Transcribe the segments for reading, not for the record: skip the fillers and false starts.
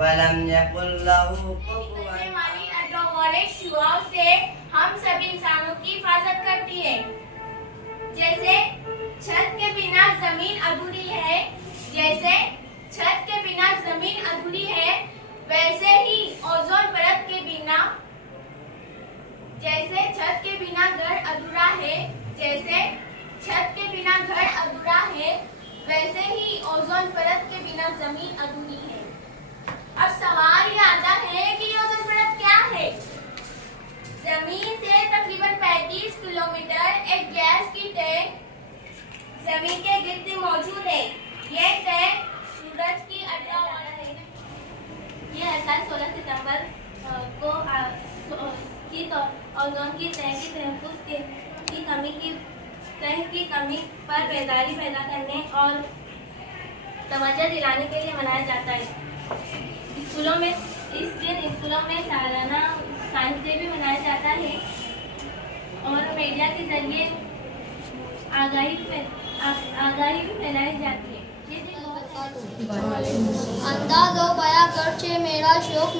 वलम यकुल लहू कुफुवन वाली अल्ट्रावायलेट शुआओं से हम सभी इंसानों की हिफाजत करती है। जैसे छत के बिना जमीन अधूरी है, वैसे ही ओजोन परत के बिना जैसे छत के बिना घर अधूरा है, वैसे ही ओजोन परत के बिना जमीन अधूरी है। अब सवाल ये आता है कि ओजोन परत क्या है? जमीन से तकरीबन 35 किलोमीटर एक गैस की तह जमीन के गिर्द मौजूद है। यह तह सूरज की अल्ट्रावायलेट है। यह एहसास 16 सितंबर को ओजोन की तह की तहफ़्फ़ुज़ की कमी पर बेदारी पैदा करने और तवज्जो दिलाने के लिए मनाया जाता है। स्कूलों में सालाना साइंस डे भी मनाया जाता है और मीडिया के जरिए आगाही भी फैलाई जाती है। अंदाज़ो बयां गर्चे मेरा शौक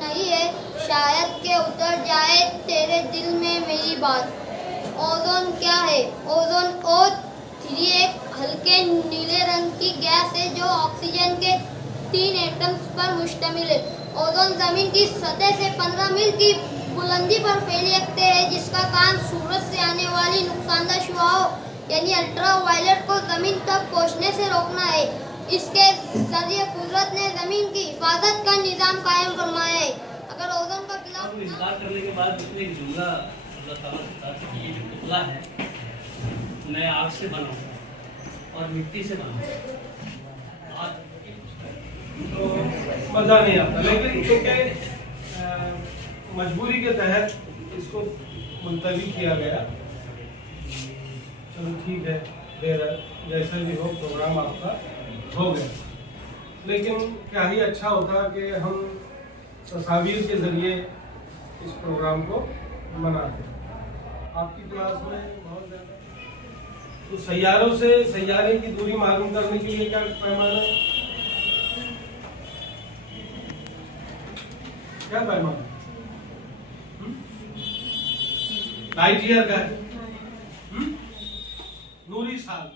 नहीं है, शायद के उतर जाए तेरे दिल में मेरी बात। ओजोन क्या है? ओजोन O3 एक हल्के नीले रंग की गैस है जो ऑक्सीजन के 3 एटम्स पर मुश्तमिल है। ओजोन जमीन की सतह से 15 मील की बुलंदी पर फैले एक तह है जिसका काम सूरज से आने वाली नुकसानदेह शुआओं यानी अल्ट्रावायलेट को जमीन तक पहुंचने से रोकना है। इसके जरिए कुदरत ने जमीन की हिफाजत का निजाम कायम फरमाया है। अगर ओजोन का गिलाफ करने के बाद उसने एक जुमला अल्लाह ताला से कहा कि ये जो पुतला है मैं आग से बना हूँ और मिट्टी से बना हूँ। तो मज़ा नहीं आता, लेकिन क्योंकि मजबूरी के तहत इसको मुलतवी किया गया। चलो ठीक है, जैसा भी हो प्रोग्राम आपका हो गया। लेकिन क्या ही अच्छा होता कि हम तस्वीर के ज़रिए इस प्रोग्राम को मनाते। आपकी क्लास में बहुत ज़्यादा तो सैयारों से सैयारे की दूरी मालूम करने के लिए क्या पैमाना है? क्या पैमाना? लाइट ईयर का है, नूरी साल।